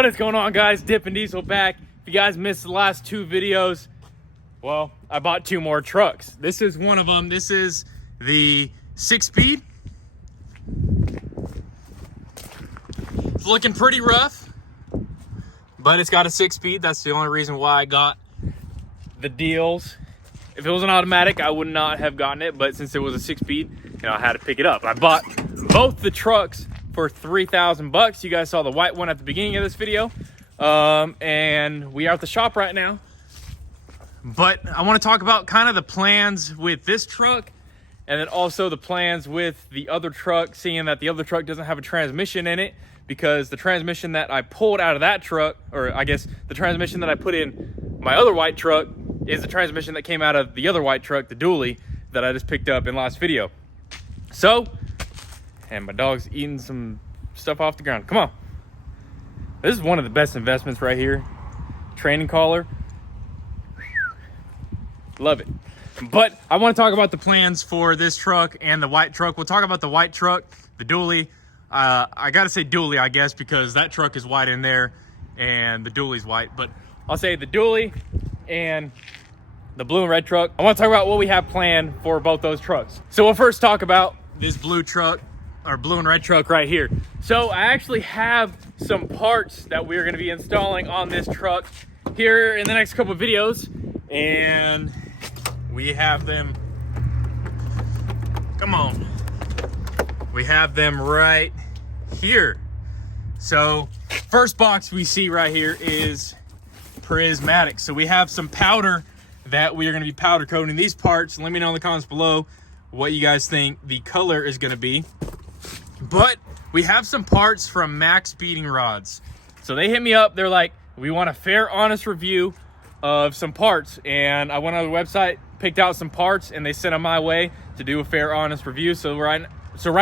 What is going on, guys? Dippin Diesel back. If you guys missed the last two videos, well, I bought two more trucks. This is one of them. This is the 6-speed. It's looking pretty rough, but it's got a 6-speed. That's the only reason why I got the deals. If it was an automatic, I would not have gotten it, but since it was a 6-speed, I had to pick it up. I bought both the trucks for $3,000. You guys saw the white one at the beginning of this video, and we are at the shop right now. But I want to talk about kind of the plans with this truck, and then also the plans with the other truck, seeing that the other truck doesn't have a transmission in it, because the transmission that I pulled out of that truck, or I guess the transmission that I put in my other white truck, is the transmission that came out of the other white truck, the dually, that I just picked up in last video. So, and my dog's eating some stuff off the ground. Come on. This is one of the best investments right here. Training collar. Love it. But I want to talk about the plans for this truck and the white truck. We'll talk about the white truck, the dually. I gotta say dually, I guess, because that truck is white in there and the dually's white. But I'll say the dually and the blue and red truck. I want to talk about what we have planned for both those trucks. So we'll first talk about this blue truck, or blue and red truck right here. So I actually have some parts that we're going to be installing on this truck here in the next couple of videos, and we have them, come on, we have them right here. So first box we see right here is prismatic. So we have some powder that we are going to be powder coating these parts. Let me know in the comments below what you guys think the color is going to be. But we have some parts from MaXpeedingRods. So they hit me up. They're like, we want a fair, honest review of some parts. And I went on the website, picked out some parts, and they sent them my way to do a fair, honest review. So right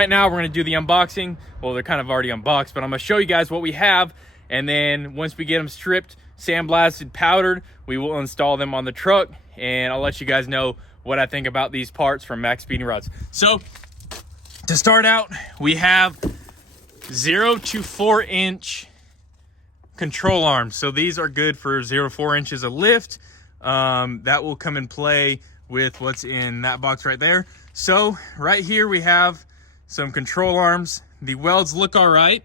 now we're going to do the unboxing. Well, they're kind of already unboxed, but I'm going to show you guys what we have. And then once we get them stripped, sandblasted, powdered, we will install them on the truck. And I'll let you guys know what I think about these parts from MaXpeedingRods. So to start out, we have 0 to 4 inch control arms. So these are good for 0 to 4 inches of lift. That will come in play with what's in that box right there. So right here we have some control arms. The welds look all right.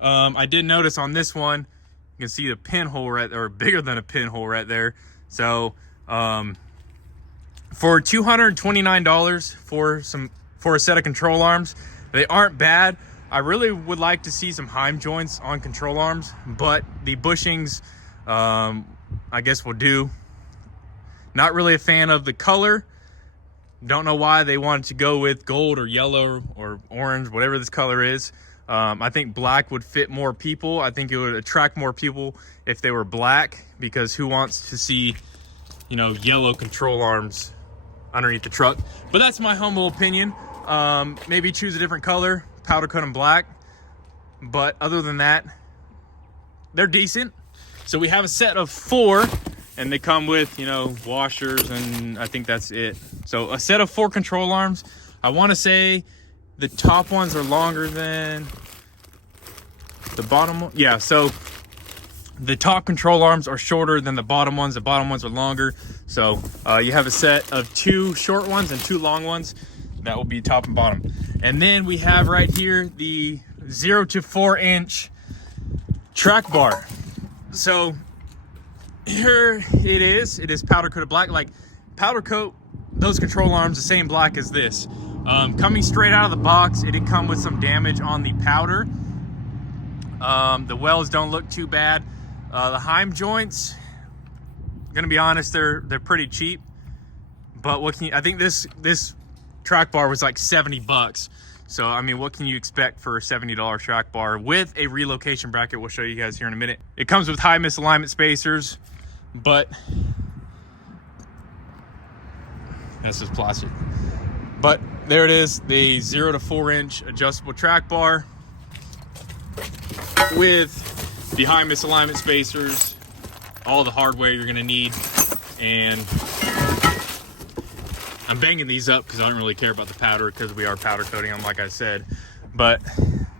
I did notice on this one, you can see the pinhole right there, or bigger than a pinhole right there. So for $229 for a set of control arms, they aren't bad. I really would like to see some Heim joints on control arms, but the bushings, I guess, will do. Not really a fan of the color. Don't know why they wanted to go with gold or yellow or orange, whatever this color is. I think black would fit more people. I think it would attract more people if they were black, because who wants to see, yellow control arms underneath the truck? But that's my humble opinion. Maybe choose a different color, powder coat them black. But other than that, they're decent. So we have a set of 4, and they come with, washers, and I think that's it. So a set of 4 control arms. I want to say the top ones are longer than the bottom one. Yeah, so the top control arms are shorter than the bottom ones. The bottom ones are longer. So you have a set of 2 short ones and 2 long ones. That will be top and bottom. And then we have right here the 0 to 4 inch track bar. So here it is. It is powder coated black. Like, powder coat those control arms the same black as this. Coming straight out of the box, it did come with some damage on the powder. The welds don't look too bad. The Heim joints, gonna be honest, they're pretty cheap. But what can you, I think this track bar was like $70. So I mean, what can you expect for a $70 track bar with a relocation bracket? We'll show you guys here in a minute. It comes with high misalignment spacers, but this is plastic. But there it is, the 0 to 4 inch adjustable track bar with the high misalignment spacers, all the hardware you're gonna need. And I'm banging these up because I don't really care about the powder, because we are powder coating them, like I said. But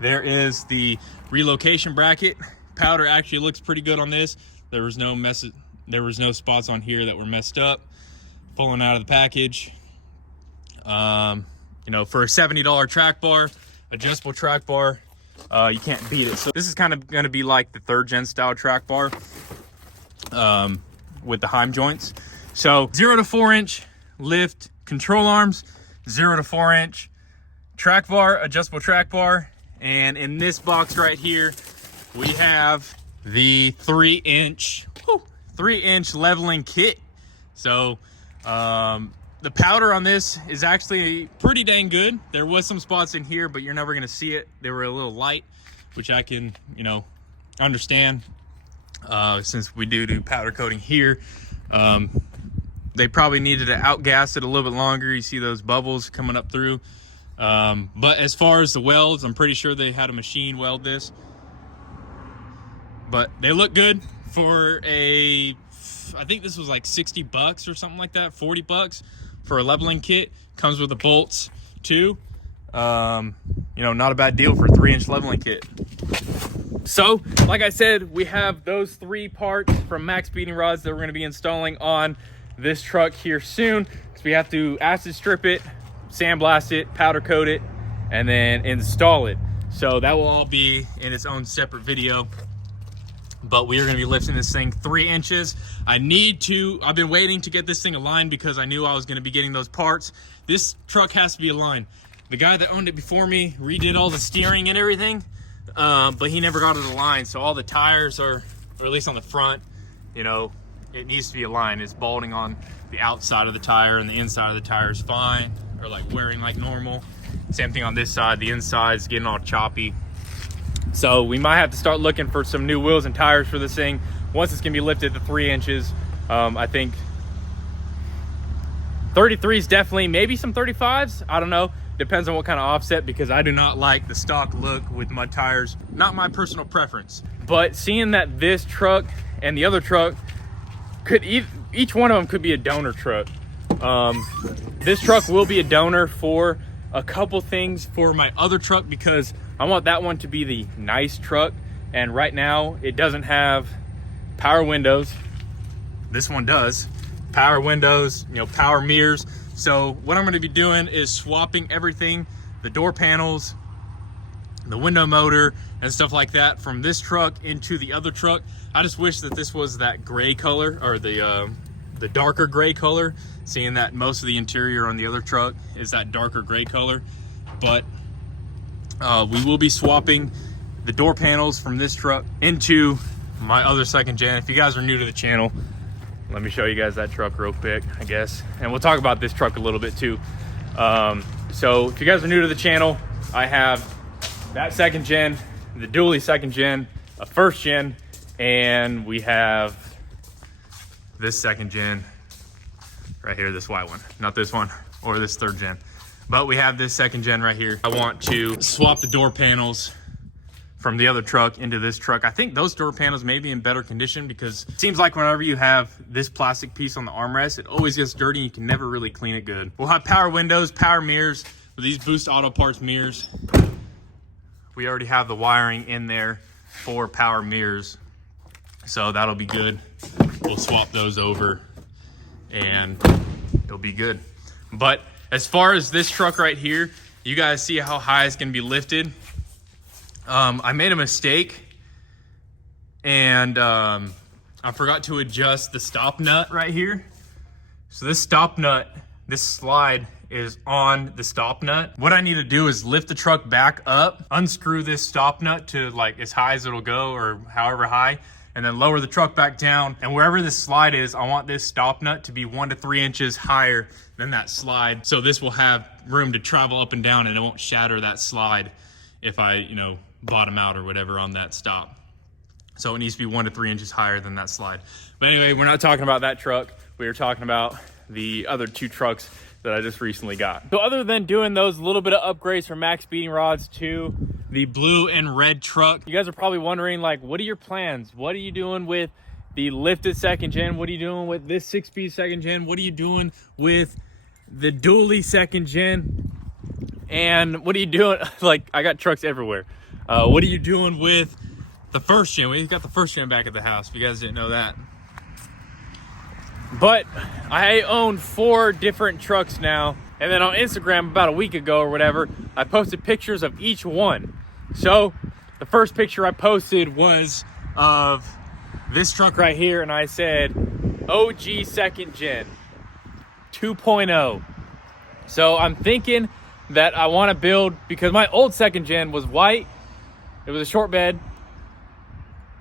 there is the relocation bracket, powder actually looks pretty good on this. There was no spots on here that were messed up. Pulling out of the package. You know, for a $70 track bar, adjustable track bar, you can't beat it. So this is kind of going to be like the 3rd gen style track bar with the Heim joints. So 0 to 4 inch lift control arms, 0 to 4 inch track bar, adjustable track bar. And in this box right here, we have the 3 inch leveling kit. So the powder on this is actually pretty dang good. There was some spots in here, but you're never gonna see it. They were a little light, which I can, you know, understand since we do powder coating here. They probably needed to outgas it a little bit longer. You see those bubbles coming up through. But as far as the welds, I'm pretty sure they had a machine weld this. But they look good for a, I think this was like 60 bucks or something like that, 40 bucks for a leveling kit. Comes with the bolts too. You know, not a bad deal for a 3 inch leveling kit. So, like I said, we have those 3 parts from MaXpeedingRods that we're gonna be installing on this truck here soon. So we have to acid strip it, sandblast it, powder coat it, and then install it. So that will all be in its own separate video. But we are going to be lifting this thing 3 inches. I've been waiting to get this thing aligned because I knew I was going to be getting those parts. This truck has to be aligned. The guy that owned it before me redid all the steering and everything, but he never got it aligned. So all the tires are, or at least on the front, you know, it needs to be aligned. It's balding on the outside of the tire, and the inside of the tire is fine, or like wearing like normal. Same thing on this side. The inside's getting all choppy. So we might have to start looking for some new wheels and tires for this thing once it's gonna be lifted to 3 inches. I think 33s definitely, maybe some 35s. I don't know. Depends on what kind of offset, because I do not like the stock look with mud tires. Not my personal preference. But seeing that this truck and the other truck could, each one of them could be a donor truck. This truck will be a donor for a couple things for my other truck, because I want that one to be the nice truck, and right now it doesn't have power windows. This one does. Power windows, you know, power mirrors. So what I'm going to be doing is swapping everything, the door panels, the window motor, and stuff like that from this truck into the other truck. I just wish that this was that gray color, or the darker gray color, seeing that most of the interior on the other truck is that darker gray color. But we will be swapping the door panels from this truck into my other 2nd gen. If you guys are new to the channel, let me show you guys that truck real quick, I guess. And we'll talk about this truck a little bit too. So if you guys are new to the channel, I have that 2nd gen, the dually 2nd gen, a 1st gen, and we have this 2nd gen right here, this white one. Not this one or this 3rd gen. But we have this 2nd gen right here. I want to swap the door panels from the other truck into this truck. I think those door panels may be in better condition, because it seems like whenever you have this plastic piece on the armrest, it always gets dirty and you can never really clean it good. We'll have power windows, power mirrors with these Boost Auto Parts mirrors. We already have the wiring in there for power mirrors, so that'll be good. We'll swap those over and it'll be good. But as far as this truck right here, you guys see how high it's gonna be lifted. I made a mistake, and I forgot to adjust the stop nut right here. So this stop nut, this slide is on the stop nut. What I need to do is lift the truck back up, unscrew this stop nut to like as high as it'll go, or however high, and then lower the truck back down. And wherever this slide is, I want this stop nut to be 1 to 3 inches higher than that slide. So this will have room to travel up and down, and it won't shatter that slide if I, you know, bottom out or whatever on that stop. So it needs to be 1 to 3 inches higher than that slide. But anyway, we're not talking about that truck. We were talking about the other 2 trucks that I just recently got. So other than doing those little bit of upgrades from MaXpeedingRods to the blue and red truck, you guys are probably wondering, like, what are your plans? What are you doing with the lifted 2nd gen? What are you doing with this 6-speed 2nd gen? What are you doing with the dually 2nd gen? And what are you doing? Like, I got trucks everywhere. What are you doing with the first gen. We got the first gen back at the house, if you guys didn't know that. But I own 4 different trucks now. And then on Instagram about a week ago or whatever, I posted pictures of each one. So the first picture I posted was of this truck right here, and I said OG second gen 2.0. So I'm thinking that I want to build, because my old second gen was white, it was a short bed,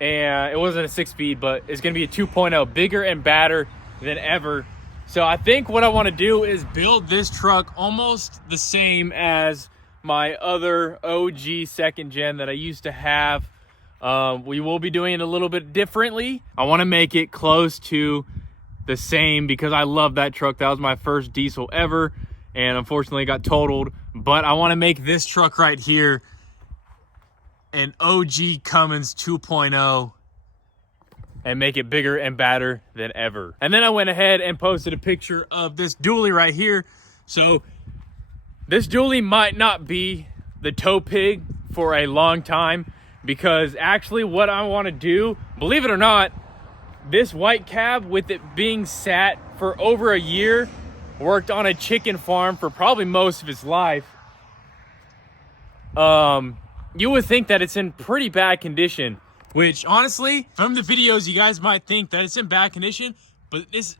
and it wasn't a 6-speed, but it's going to be a 2.0, bigger and badder than ever. So I think what I want to do is build this truck almost the same as my other OG second gen that I used to have. We will be doing it a little bit differently. I want to make it close to the same because I love that truck. That was my first diesel ever, and unfortunately it got totaled. But I want to make this truck right here an OG Cummins 2.0 and make it bigger and badder than ever. And then I went ahead and posted a picture of this dually right here. So this dually might not be the tow pig for a long time, because actually what I want to do, believe it or not, this white cab, with it being sat for over a year, worked on a chicken farm for probably most of its life, you would think that it's in pretty bad condition. Which, honestly, from the videos, you guys might think that it's in bad condition, but it's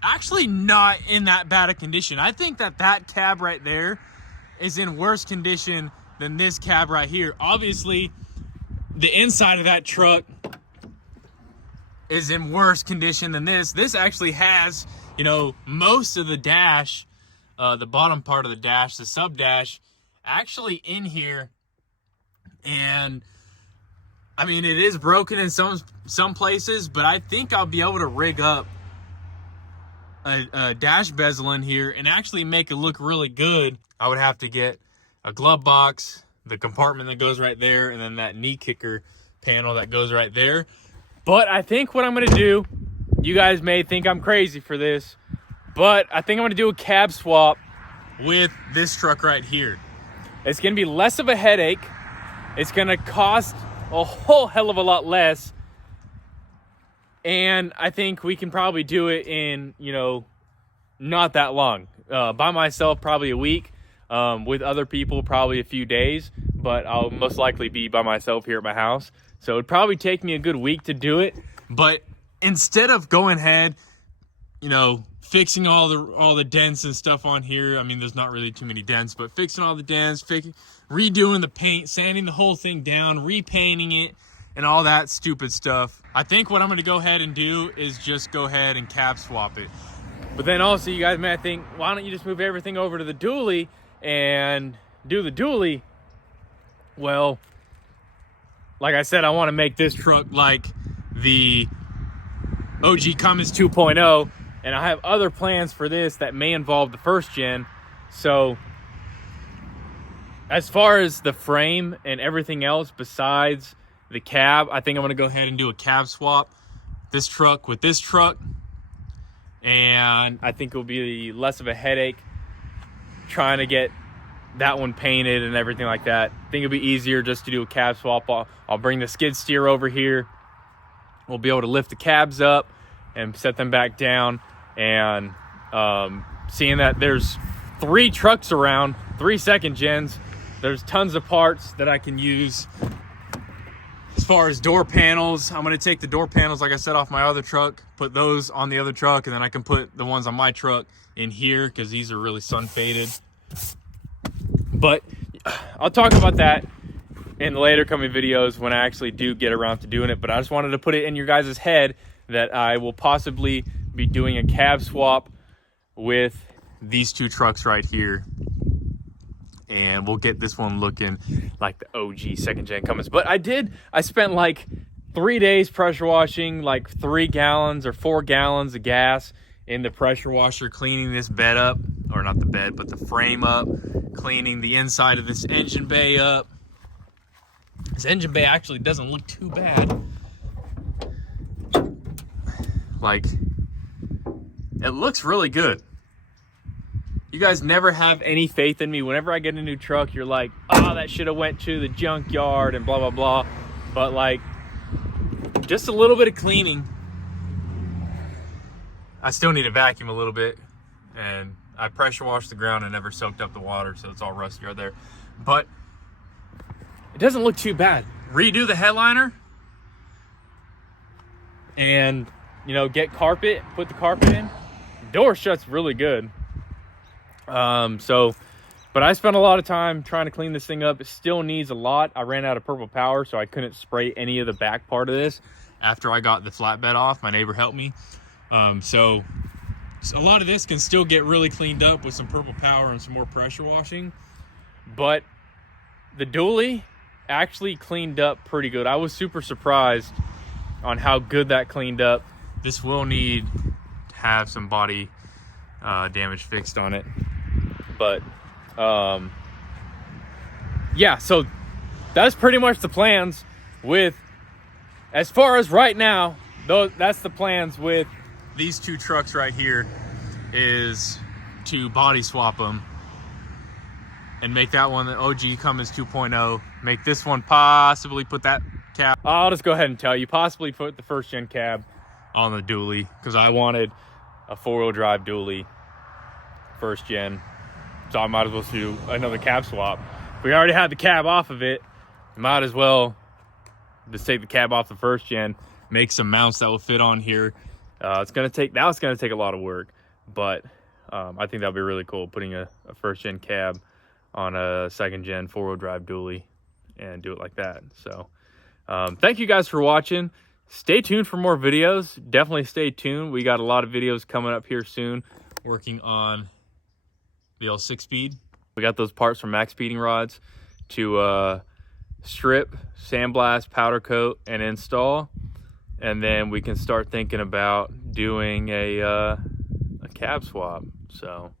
actually not in that bad a condition. I think that that cab right there is in worse condition than this cab right here. Obviously, the inside of that truck is in worse condition than this. This actually has, you know, most of the dash, the bottom part of the dash, the sub dash, actually in here. And I mean, it is broken in some places, but I think I'll be able to rig up a dash bezel in here and actually make it look really good. I would have to get a glove box, the compartment that goes right there, and then that knee kicker panel that goes right there. But I think what I'm going to do, you guys may think I'm crazy for this, but I think I'm going to do a cab swap with this truck right here. It's going to be less of a headache. It's going to cost a whole hell of a lot less, and I think we can probably do it in, you know, not that long. By myself, probably a week. With other people, probably a few days, but I'll most likely be by myself here at my house. So it'd probably take me a good week to do it. But instead of going ahead, you know, fixing all the dents and stuff on here, I mean, there's not really too many dents, but fixing all the dents, redoing the paint, sanding the whole thing down, repainting it, and all that stupid stuff. I think what I'm going to go ahead and do is just go ahead and cab swap it. But then also, you guys may think, why don't you just move everything over to the dually and do the dually? Well, like I said, I want to make this truck like the OG Cummins 2.0, and I have other plans for this that may involve the first gen. So as far as the frame and everything else besides the cab, I think I'm going to go ahead and do a cab swap. This truck with this truck. And I think it will be less of a headache trying to get that one painted and everything like that. I think it'll be easier just to do a cab swap. I'll bring the skid steer over here. We'll be able to lift the cabs up and set them back down. And seeing that there's 3 trucks around, 3 second gens, there's tons of parts that I can use. As far as door panels, I'm going to take the door panels, like I said, off my other truck, put those on the other truck, and then I can put the ones on my truck in here because these are really sun faded. But I'll talk about that in the later coming videos when I actually do get around to doing it. But I just wanted to put it in your guys' head that I will possibly be doing a cab swap with these 2 trucks right here. And we'll get this one looking like the OG second gen Cummins. But I spent like 3 days pressure washing like 3 gallons or 4 gallons of gas in the pressure washer, cleaning this bed up, or not the bed, but the frame up, cleaning the inside of this engine bay up. This engine bay actually doesn't look too bad. Like, it looks really good. You guys never have any faith in me. Whenever I get a new truck, you're like, oh, that should have went to the junkyard and blah, blah, blah. but like just a little bit of cleaning. I still need to vacuum a little bit, and I pressure washed the ground and never soaked up the water, so it's all rusty right there. But it doesn't look too bad. Redo the headliner and, you know, get carpet, put the carpet in. Door shuts really good. But I spent a lot of time trying to clean this thing up. It still needs a lot. I ran out of purple power, so I couldn't spray any of the back part of this after I got the flatbed off. My neighbor helped me. So a lot of this can still get really cleaned up with some purple power and some more pressure washing. But the dually actually cleaned up pretty good. I was super surprised on how good that cleaned up. This will need to have some body damage fixed on it. But yeah, so that's pretty much the plans with, as far as right now, that's the plans with these two trucks right here, is to body swap them and make that one the OG Cummins 2.0. Make this one possibly put that cab. I'll just go ahead and tell you, possibly put the first gen cab on the dually, because I wanted a 4-wheel drive dually first gen. So I might as well do another cab swap. If we already had the cab off of it, might as well just take the cab off the first gen, make some mounts that will fit on here. It's gonna take a lot of work, but I think that'll be really cool, putting a first gen cab on a second gen 4-wheel drive dually and do it like that. So thank you guys for watching. Stay tuned for more videos. Definitely stay tuned. We got a lot of videos coming up here soon, working on the old 6-speed. We got those parts from MaXpeedingRods to strip, sandblast, powder coat, and install. And then we can start thinking about doing a cab swap. So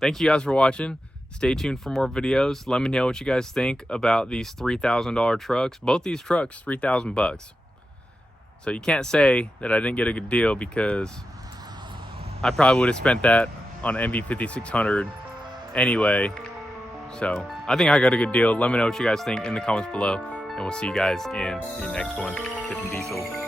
thank you guys for watching. Stay tuned for more videos. Let me know what you guys think about these $3,000 trucks. Both these trucks, $3,000. So you can't say that I didn't get a good deal, because I probably would have spent that on an MV5600 anyway. So I think I got a good deal. Let me know what you guys think in the comments below, and we'll see you guys in the next one. Dippin' Diesel.